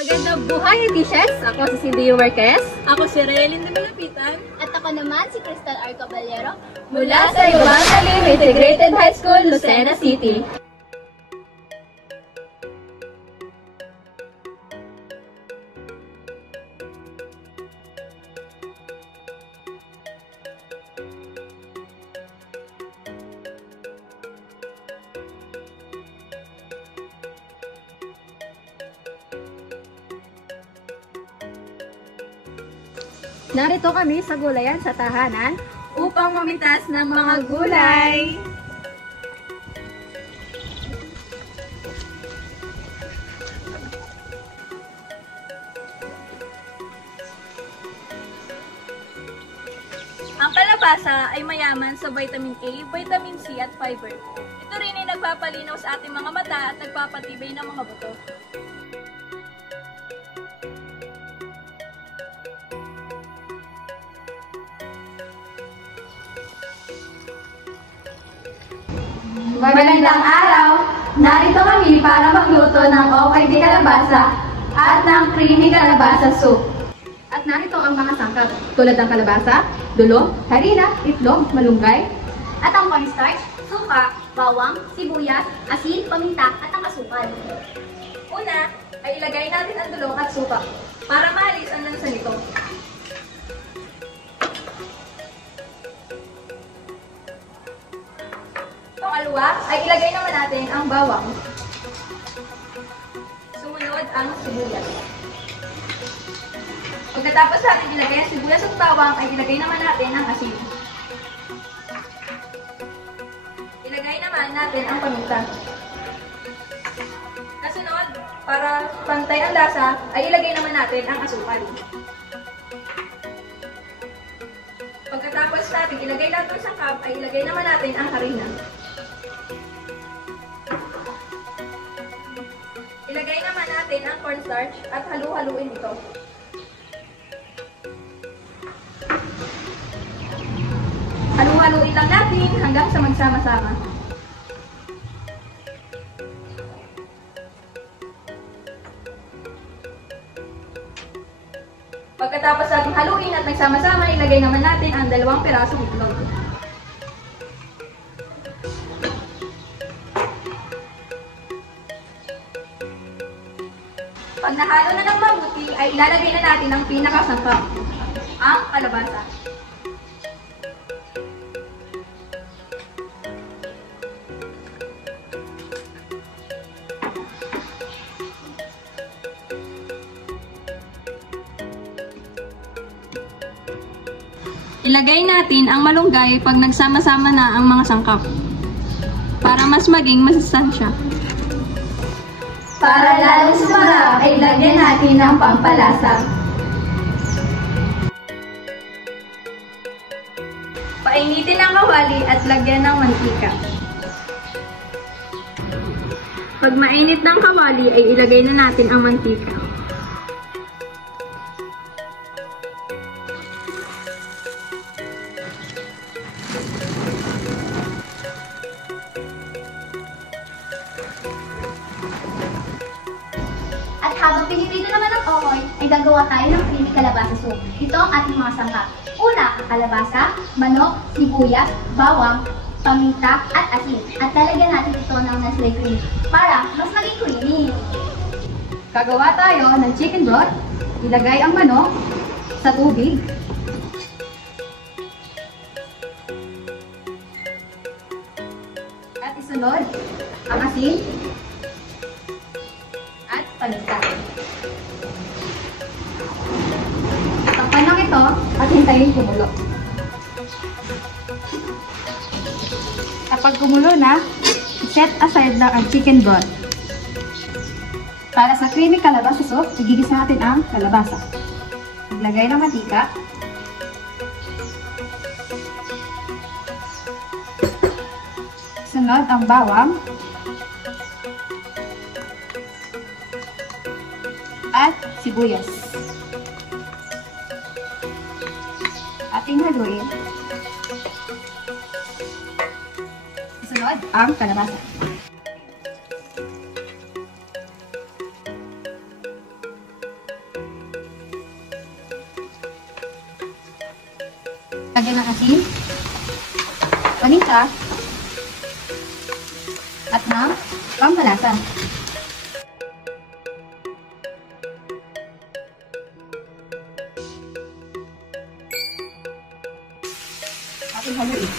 Magandang buhay, dishes! Ako si Cindy Marquez. Ako si Raelyn de Malapitan. At ako naman si Crystal R. Caballero. Mula sa Ibang Talim Integrated High School, Lucena City. Narito kami sa gulayan sa tahanan upang mamitas ng mga gulay. Ang kalabasa ay mayaman sa vitamin A, vitamin C at fiber. Ito rin ay nagpapalinaw sa ating mga mata at nagpapatibay ng mga buto. Magandang araw! Narito kami para magluto ng okay de kalabasa at ng creamy kalabasa soup. At narito ang mga sangkap tulad ng kalabasa, dulo, harina, itlog, malunggay, At ang cornstarch, suka, bawang, sibuyas, asin, paminta, at ang asukal. Una, ay ilagay natin ang dulong at suka para maalis ang lansa nito. Pangalawa, ay ilagay naman natin ang bawang. Sumunod ang sibuyas. Pagkatapos natin ilagay ang sibuyas at bawang, ay ilagay naman natin ang asin. Ilagay naman natin ang paminta. Kasunod, para pantay ang lasa, ay ilagay naman natin ang asukal. Pagkatapos natin ilagay lahat ng sangkap, ay ilagay naman natin ang harina. Ilagay naman natin ang cornstarch at halu-haluin ito. Halu-haluin lang natin hanggang sa magsama-sama. Pagkatapos natin haluin at nagsama-sama, ilagay naman natin ang 2 pirasong itlog. Pag nahalo na ng mabuti, ay ilalagay na natin ang pinakasangkap, ang kalabasa. Ilagay natin ang malunggay pag nagsama-sama na ang mga sangkap para mas maging masustansya. para lalong sumarap ay lagyan natin ng pampalasa. Painitin ang kawali at lagyan ng mantika. Pag mainit ng kawali ay ilagay na natin ang mantika. At habang pinipito naman ang okoy, ay gagawa tayo ng creamy kalabasa soup. Ito ang ating mga sangkap. Una, kalabasa, manok, sibuyas, bawang, paminta, at asin. At lalagyan natin ito ng Nestle cream para mas maging creamy. Gagawa tayo ng chicken broth. Ilagay ang manok sa tubig. At isunod ang asin at paminta. Takpan lang ito at hintayin kumulo. Kapag kumulo na, set aside lang ang chicken broth. Para sa creamy kalabasa soup, igigisa natin ang kalabasa. Maglagay ng mantika. Sunod ang bawang. At sibuyas. Ating haluin. Sunod ang kalabasa. Lagyan ng asin, paminta, at ng pampalasa. Ating haluin.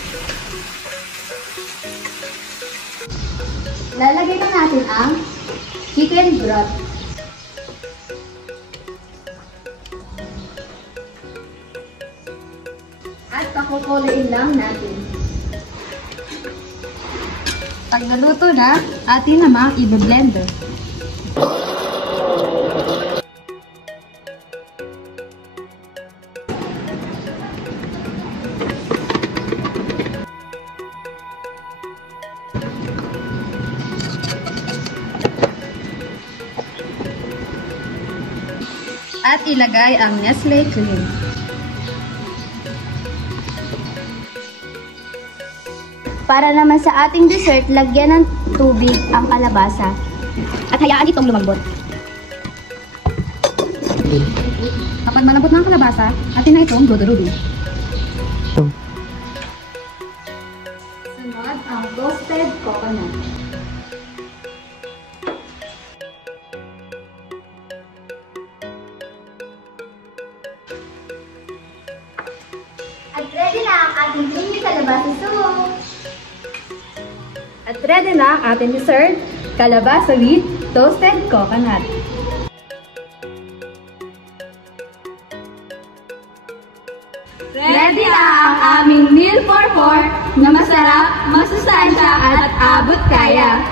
Lalagay na natin ang chicken broth. At pakukuloyin lang natin. Pag naluto na, atin namang i-blender. At ilagay ang Nestle cream. Para naman sa ating dessert, lagyan ng tubig ang kalabasa. At hayaan itong lumambot. Kapag malambot na ang kalabasa, atin na itong dudurugin. Sunod ang toasted coconut. At ready na ang ating creamy kalabasa soup. At ready na ang ating dessert, kalabasa with toasted coconut. Ready na ang aming meal for four na masarap, masustansya at abot kaya.